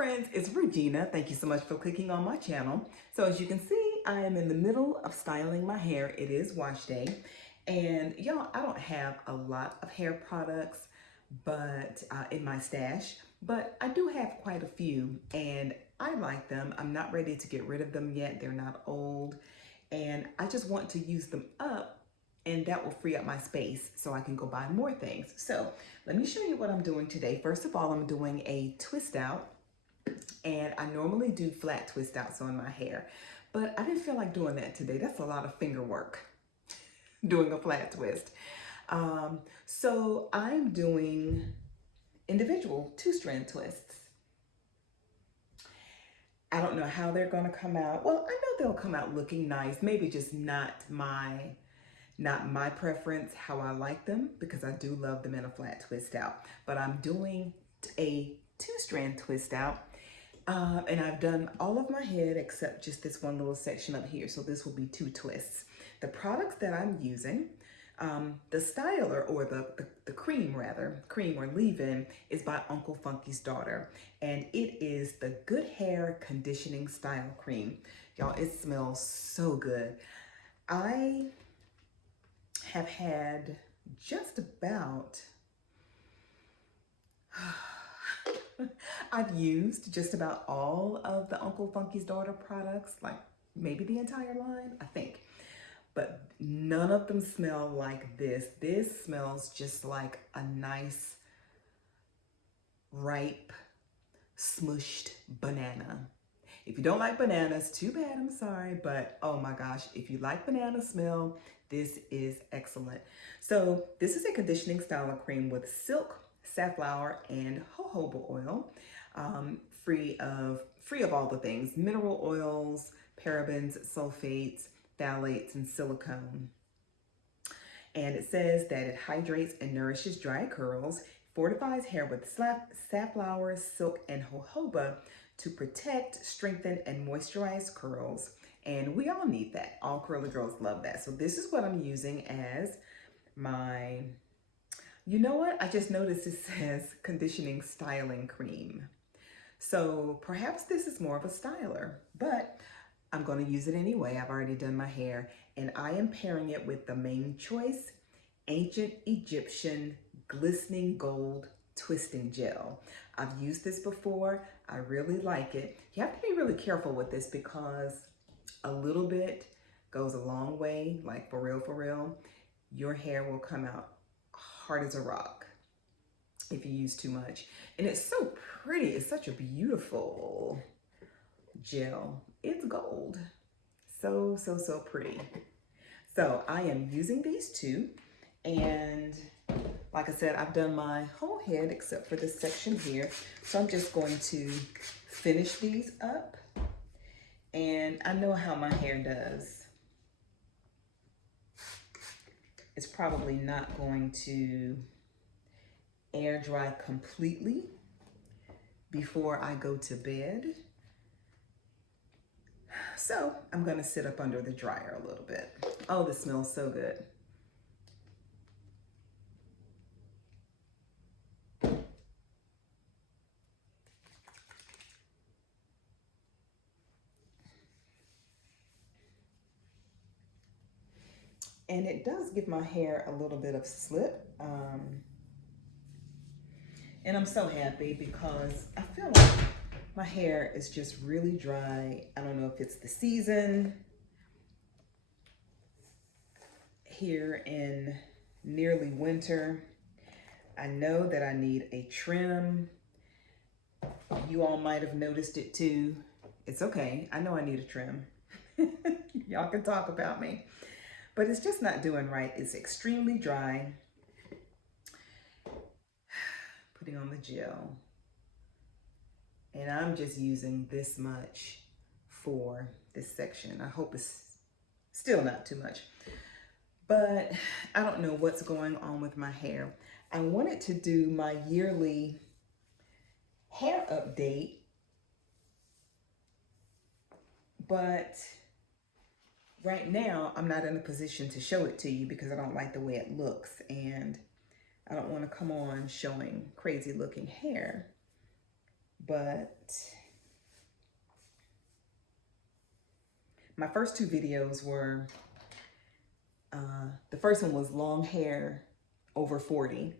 friends, it's Regina. Thank you so much for clicking on my channel. So as you can see, I am in the middle of styling my hair. It is wash day. And y'all, I don't have a lot of hair products but in my stash, but I do have quite a few and I like them. I'm not ready to get rid of them yet. They're not old and I just want to use them up, and that will free up my space so I can go buy more things. So let me show you what I'm doing today. First of all, I'm doing a twist out, and I normally do flat twist outs on my hair, but I didn't feel like doing that today. That's a lot of finger work, doing a flat twist. So I'm doing individual 2-strand twists. I don't know how they're gonna come out. Well, I know they'll come out looking nice, maybe just not my preference, how I like them, because I do love them in a flat twist out. But I'm doing a 2-strand twist out, and I've done all of my head except just this one little section up here. So this will be 2 twists. The products that I'm using, the styler, or the cream rather, cream or leave-in, is by Uncle Funky's daughter. And it is the Good Hair Conditioning Style Cream. Y'all, it smells so good. I have had just about, I've used just about all of the Uncle Funky's daughter products, like maybe the entire line, I think. But none of them smell like this. This smells just like a nice, ripe, smushed banana. If you don't like bananas, too bad, I'm sorry. But oh my gosh, if you like banana smell, this is excellent. So this is a conditioning style of cream with silk, safflower, and jojoba oil, free of all the things, mineral oils, parabens, sulfates, phthalates, and silicone. And it says that it hydrates and nourishes dry curls, fortifies hair with safflower, silk, and jojoba to protect, strengthen, and moisturize curls. And we all need that. All curly girls love that. So this is what I'm using as my, you know what? I just noticed it says conditioning styling cream. So perhaps this is more of a styler, but I'm going to use it anyway. I've already done my hair, and I am pairing it with the Main Choice Ancient Egyptian Glistening Gold Twisting Gel. I've used this before. I really like it. You have to be really careful with this because a little bit goes a long way, like for real. Your hair will come out hard as a rock if you use too much. And it's so pretty. It's such a beautiful gel. It's gold. So pretty. So I am using these two, and like I said, I've done my whole head except for this section here. So I'm just going to finish these up, and I know how my hair does. It's probably not going to air dry completely before I go to bed. So I'm gonna sit up under the dryer a little bit. Oh, this smells so good. And it does give my hair a little bit of slip. And I'm so happy because I feel like my hair is just really dry. I don't know if it's the season here in nearly winter. I know that I need a trim. You all might have noticed it too. It's okay. I know I need a trim. Y'all can talk about me. But it's just not doing right. It's extremely dry. Putting on the gel. And I'm just using this much for this section. I hope it's still not too much. But I don't know what's going on with my hair. I wanted to do my yearly hair update, but right now I'm not in a position to show it to you because I don't like the way it looks, and I don't want to come on showing crazy looking hair. but my first two videos were, the first one was long hair over 40.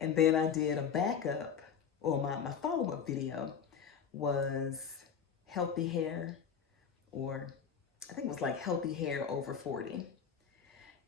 And then I did a backup, or my follow-up video was healthy hair, or I think it was like healthy hair over 40.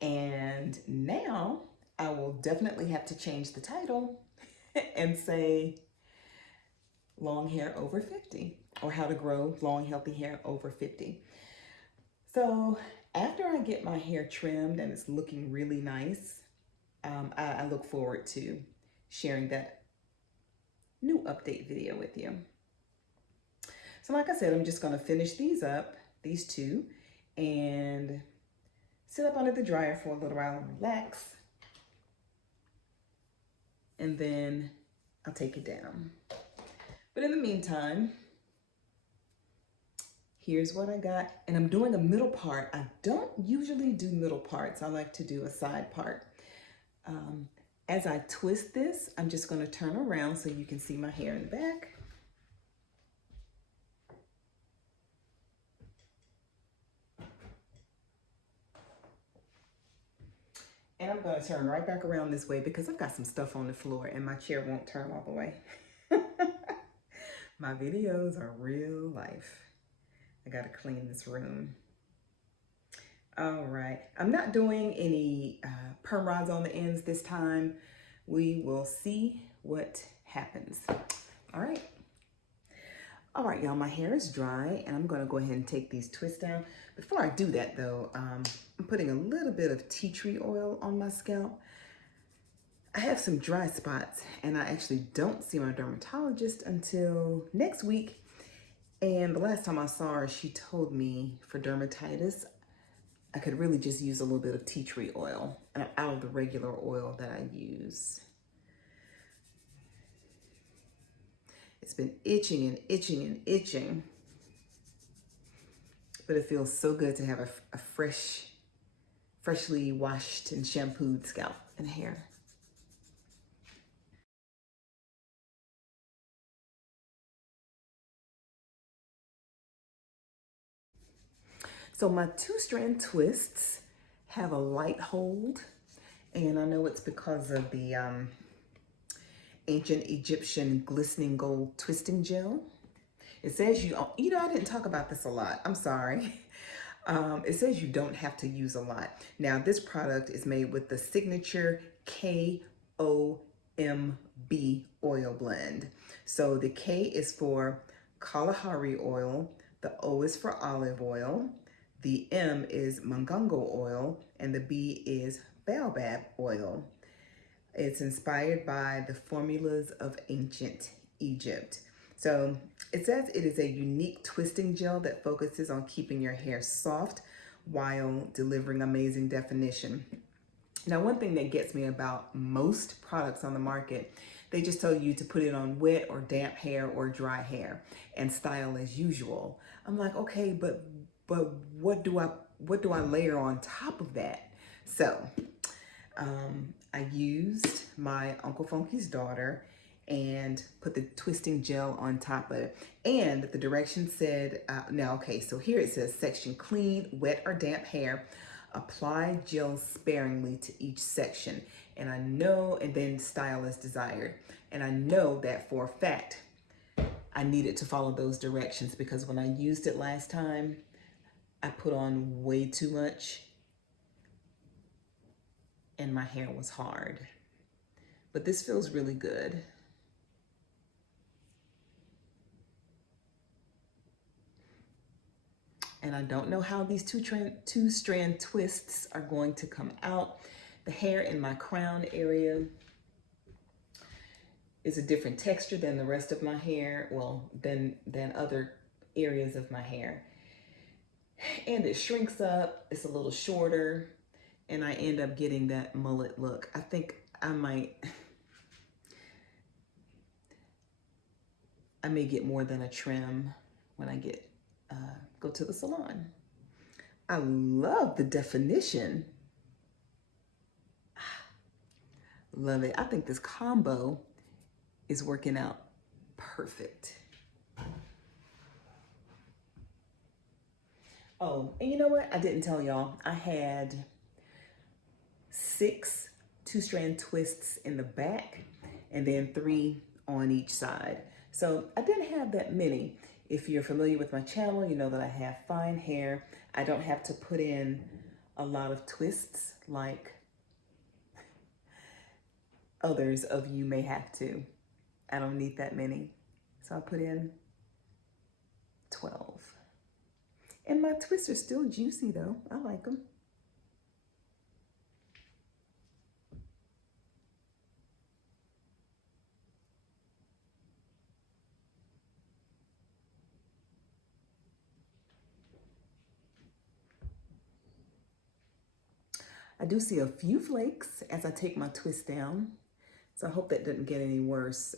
And now I will definitely have to change the title and say long hair over 50, or how to grow long healthy hair over 50. So after I get my hair trimmed and it's looking really nice, I look forward to sharing that new update video with you. So like I said, I'm just gonna finish these up, these two, and sit up under the dryer for a little while and relax. And then I'll take it down. But in the meantime, here's what I got. And I'm doing a middle part. I don't usually do middle parts. I like to do a side part. As I twist this, I'm just going to turn around so you can see my hair in the back. And I'm going to turn right back around this way because I've got some stuff on the floor and my chair won't turn all the way. My videos are real life. I got to clean this room. All right, I'm not doing any perm rods on the ends this time. We will see what happens. All right. All right, y'all, my hair is dry and I'm gonna go ahead and take these twists down. Before I do that though, I'm putting a little bit of tea tree oil on my scalp. I have some dry spots and I actually don't see my dermatologist until next week. And the last time I saw her, she told me for dermatitis, I could really just use a little bit of tea tree oil out of the regular oil that I use. It's been itching and itching and itching, but it feels so good to have a freshly washed and shampooed scalp and hair. So my 2-strand twists have a light hold, and I know it's because of the ancient Egyptian glistening gold twisting gel. It says you know, I didn't talk about this a lot. I'm sorry. It says you don't have to use a lot. Now, this product is made with the signature KOMB oil blend. So the K is for Kalahari oil, the O is for olive oil, the M is mangongo oil, and the B is baobab oil. It's inspired by the formulas of ancient Egypt. So it says it is a unique twisting gel that focuses on keeping your hair soft while delivering amazing definition. Now, one thing that gets me about most products on the market, they just tell you to put it on wet or damp hair or dry hair and style as usual. I'm like, okay, but what do I layer on top of that? So I used my Uncle Funky's daughter and put the twisting gel on top of it. And the directions said, now, okay, so here it says section clean, wet or damp hair, apply gel sparingly to each section. And I know, and then style as desired. And I know that for a fact, I needed to follow those directions because when I used it last time, I put on way too much and my hair was hard. But this feels really good. And I don't know how these two-strand twists are going to come out. The hair in my crown area is a different texture than the rest of my hair, well, than other areas of my hair. And it shrinks up, it's a little shorter, and I end up getting that mullet look. I think I may get more than a trim when I go to the salon. I love the definition. Love it. I think this combo is working out perfect. Oh, and you know what? I didn't tell y'all. I had 6 two-strand twists in the back and then 3 on each side. So I didn't have that many. If you're familiar with my channel, you know that I have fine hair. I don't have to put in a lot of twists like others of you may have to. I don't need that many. So I put in 12. And my twists are still juicy though. I like them. I do see a few flakes as I take my twist down. So I hope that didn't get any worse.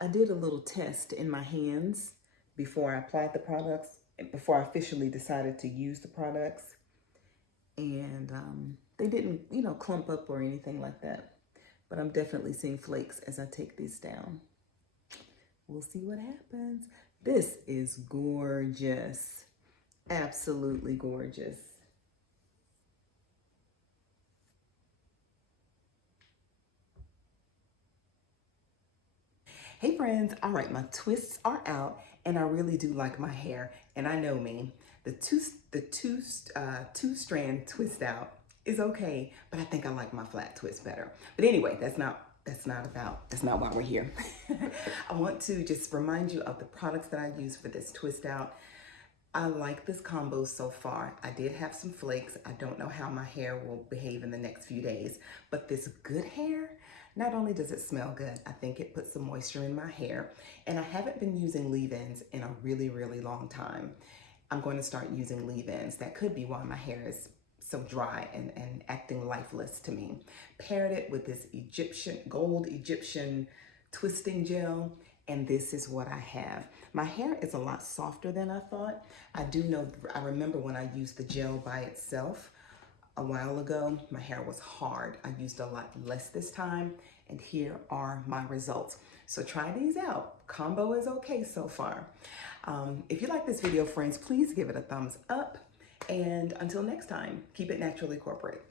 I did a little test in my hands before I applied the products, before I officially decided to use the products. And they didn't, you know, clump up or anything like that. But I'm definitely seeing flakes as I take these down. We'll see what happens. This is gorgeous. Absolutely gorgeous. Hey friends, all right, my twists are out and I really do like my hair. And I know me, the two-strand twist out is okay, but I think I like my flat twist better. But anyway, that's not why we're here. I want to just remind you of the products that I use for this twist out. I like this combo so far. I did have some flakes. I don't know how my hair will behave in the next few days, but this good hair, not only does it smell good, I think it puts some moisture in my hair. And I haven't been using leave-ins in a really, really long time. I'm going to start using leave-ins. That could be why my hair is so dry and acting lifeless to me. Paired it with this gold Egyptian twisting gel, and this is what I have. My hair is a lot softer than I thought. I remember when I used the gel by itself a while ago, my hair was hard. I used a lot less this time, and here are my results. So try these out. Combo is okay so far. If you like this video, friends, please give it a thumbs up. And until next time, keep it naturally corporate.